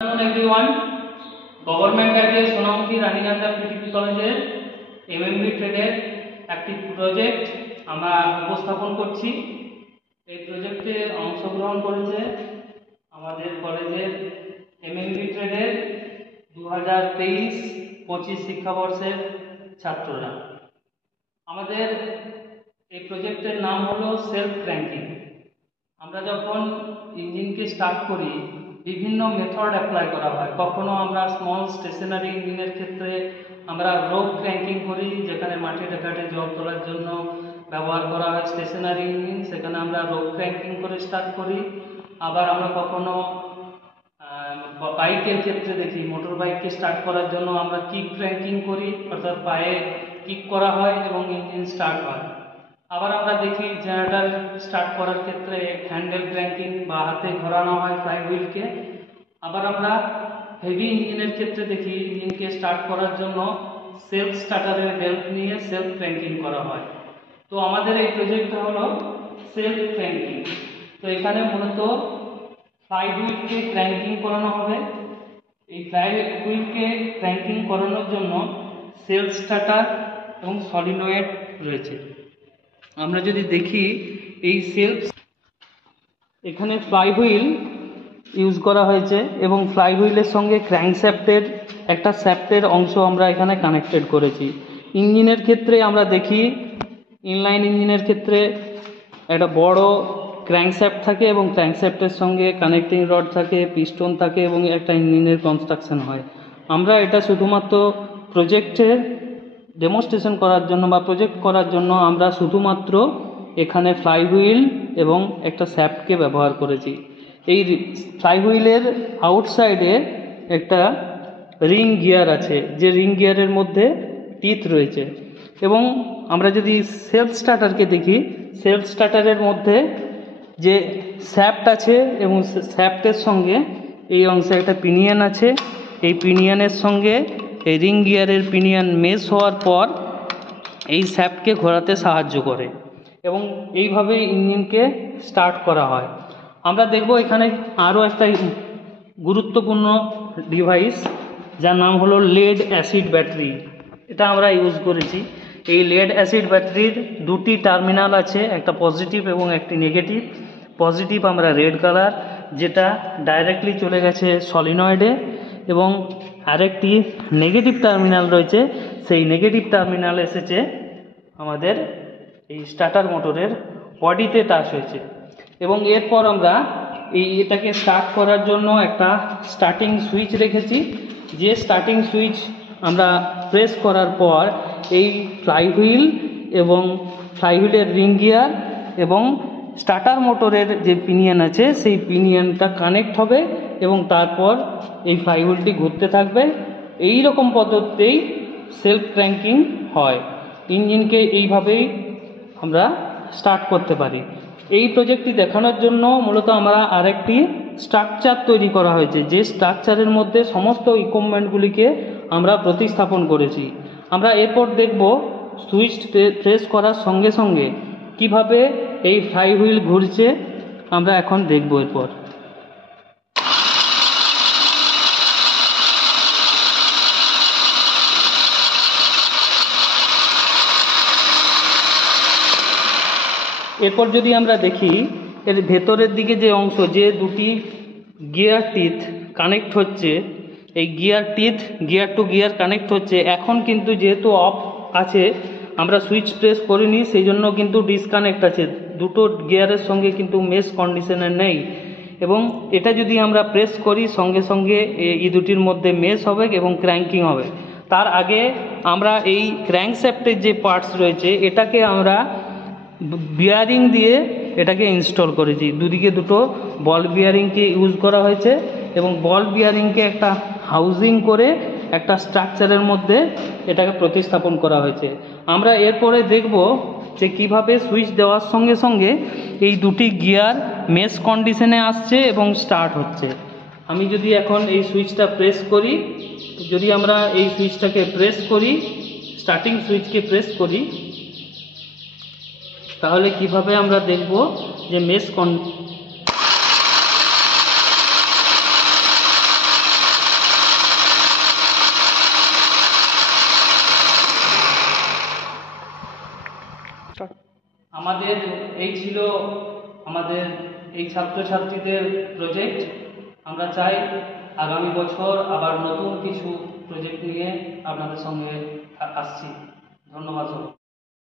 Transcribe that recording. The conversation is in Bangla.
everyone, গভর্নমেন্ট আইডিয়া সোনামুখী রানীগঞ্জা পিটিপি কলেজের এমএমবি ট্রেডের একটি প্রজেক্ট আমরা উপস্থাপন করছি। এই প্রজেক্টে অংশগ্রহণ করেছে আমাদের কলেজের এমএমবি ট্রেডের 2023-25 শিক্ষাবর্ষের ছাত্ররা। আমাদের এই প্রজেক্টের নাম হলো সেলফ ক্র্যাঙ্কিং। আমরা যখন ইঞ্জিনকে স্টার্ট করি বিভিন্ন মেথড অ্যাপ্লাই করা হয়। কখনো আমরা স্মল স্টেশনারি ইঞ্জিনের ক্ষেত্রে আমরা রোপ ক্র্যাঙ্কিং করি, যেখানে মাঠে ঘাটে জল তোলার জন্য ব্যবহার করা হয় স্টেশনারি ইঞ্জিন, সেখানে আমরা রোপ ক্র্যাঙ্কিং করে স্টার্ট করি। আবার আমরা কখনো বাইকের ক্ষেত্রে দেখি, মোটর বাইককে স্টার্ট করার জন্য আমরা কিক ক্র্যাঙ্কিং করি, অর্থাৎ পায়ে কিক করা হয় এবং ইঞ্জিন স্টার্ট হয়। আবার আমরা দেখি জেনারেটর স্টার্ট করার ক্ষেত্রে হ্যান্ডেল ক্র্যাঙ্কিং বা হাতে ঘোরানো হয় ফ্লাই হুইলকে। আবার আমরা হেভি ইঞ্জিনের ক্ষেত্রে দেখি ইঞ্জিনকে স্টার্ট করার জন্য সেলফ স্টার্টারের হেল্প নিয়ে সেলফ ক্র্যাঙ্কিং করা হয়। তো আমাদের এই প্রজেক্টটা হলো সেলফ ক্র্যাঙ্কিং। তো এখানে মূলত ফ্লাই হুইলকে ক্র্যাঙ্কিং করানো হবে। এই ফ্লাই হুইলকে ক্র্যাঙ্কিং করানোর জন্য সেলফ স্টার্টার এবং সলিনয়েড রয়েছে। আমরা যদি দেখি এই সেলফ, এখানে ফ্লাই হুইল ইউজ করা হয়েছে এবং ফ্লাই হুইলের সঙ্গে ক্র্যাঙ্কশ্যাফটের একটা শ্যাফটের অংশ আমরা এখানে কানেক্টেড করেছি। ইঞ্জিনের ক্ষেত্রে আমরা দেখি ইনলাইন ইঞ্জিনের ক্ষেত্রে একটা বড় ক্র্যাঙ্কশ্যাফট থাকে এবং ক্র্যাঙ্কশ্যাফটের সঙ্গে কানেক্টিং রড থাকে, পিস্টন থাকে এবং একটা ইঞ্জিনের কনস্ট্রাকশন হয়। আমরা এটা শুধুমাত্র প্রজেক্টের ডেমনস্ট্রেশন করার জন্য বা প্রজেক্ট করার জন্য আমরা শুধুমাত্র এখানে ফ্লাই হুইল এবং একটা শ্যাফটকে ব্যবহার করেছি। এই ফ্লাই হুইলের আউটসাইডে একটা রিং গিয়ার আছে, যে রিং গিয়ারের মধ্যে টিথ রয়েছে। এবং আমরা যদি সেলফ স্টার্টারকে দেখি, সেলফ স্টার্টারের মধ্যে যে শ্যাফট আছে এবং শ্যাফটের সঙ্গে এই অংশে একটা পিনিয়ন আছে। এই পিনিয়নের সঙ্গে এই রিং গিয়ারের পিনিয়ন মেশ হওয়ার পর এই শ্যাফটকে ঘোরাতে সাহায্য করে এবং এইভাবে ইঞ্জিনকে স্টার্ট করা হয়। আমরা দেখব এখানে আরও একটা গুরুত্বপূর্ণ ডিভাইস, যার নাম হলো লেড অ্যাসিড ব্যাটারি। এটা আমরা ইউজ করেছি। এই লেড অ্যাসিড ব্যাটারির দুটি টার্মিনাল আছে, একটা পজিটিভ এবং একটি নেগেটিভ। পজিটিভ আমরা রেড কালার, যেটা ডাইরেক্টলি চলে গেছে সলিনয়েডে, এবং আরেকটি নেগেটিভ টার্মিনাল রয়েছে, সেই নেগেটিভ টার্মিনাল এসেছে আমাদের এই স্টার্টার মোটরের বডিতে টাচ হয়েছে। এবং এরপর আমরা এটাকে স্টার্ট করার জন্য একটা স্টার্টিং সুইচ রেখেছি। যে স্টার্টিং সুইচ আমরা প্রেস করার পর এই ফ্লাই হুইল এবং ফ্লাই হুইলের রিং গিয়ার এবং স্টার্টার মোটরের যে পিনিয়ন আছে সেই পিনিয়নটা কানেক্ট হবে এবং তারপর এই ফ্লাই হুইলটি ঘুরতে থাকবে। এই রকম পদ্ধতিতেই সেলফ ক্র্যাঙ্কিং হয়। ইঞ্জিনকে এইভাবেই আমরা স্টার্ট করতে পারি। এই প্রজেক্টটি দেখানোর জন্য মূলত আমরা আরেকটি স্ট্রাকচার তৈরি করা হয়েছে, যে স্ট্রাকচারের মধ্যে সমস্ত ইকুইপমেন্টগুলিকে আমরা প্রতিস্থাপন করেছি। আমরা এরপর দেখব সুইচ প্রেস করার সঙ্গে সঙ্গে কিভাবে এই ফ্লাই হুইল ঘুরছে, আমরা এখন দেখব। এরপর যদি আমরা দেখি এর ভেতরের দিকে যে অংশ, যে দুটি গিয়ার টিথ কানেক্ট হচ্ছে, এই gear teeth gear to gear connect হচ্ছে। এখন কিন্তু যেহেতু অফ আছে, আমরা সুইচ প্রেস করিনি, সেই জন্য কিন্তু ডিসকানেক্ট আছে, দুটো গিয়ারের সঙ্গে কিন্তু মেশ কন্ডিশনে নেই। এবং এটা যদি আমরা প্রেস করি সঙ্গে সঙ্গে এই দুটির মধ্যে মেশ হবে এবং ক্র্যাঙ্কিং হবে। তার আগে আমরা এই ক্র্যাঙ্কশ্যাফটের যে পার্টস রয়েছে এটাকে আমরা বিয়ারিং দিয়ে এটাকে ইনস্টল করেছি। দুদিকে দুটো বল বিয়ারিংকে ইউজ করা হয়েছে এবং বল বিয়ারিংকে একটা হাউজিং করে একটা স্ট্রাকচারের মধ্যে এটাকে প্রতিস্থাপন করা হয়েছে। আমরা এরপরে দেখব যে কিভাবে সুইচ দেওয়ার সঙ্গে সঙ্গে এই দুটি গিয়ার মেশ কন্ডিশনে আসছে এবং স্টার্ট হচ্ছে। আমি যদি এখন এই সুইচটা প্রেস করি, যদি আমরা এই সুইচটাকে প্রেস করি, স্টার্টিং সুইচকে প্রেস করি, তাহলে কিভাবে আমরা দেখব যে মেশ আমাদের এই ছিল আমাদের এই ছাত্রছাত্রীদের প্রজেক্ট। আমরা চাই আগামী বছর আবার নতুন কিছু প্রজেক্ট নিয়ে আপনাদের সঙ্গে আসছি। ধন্যবাদ।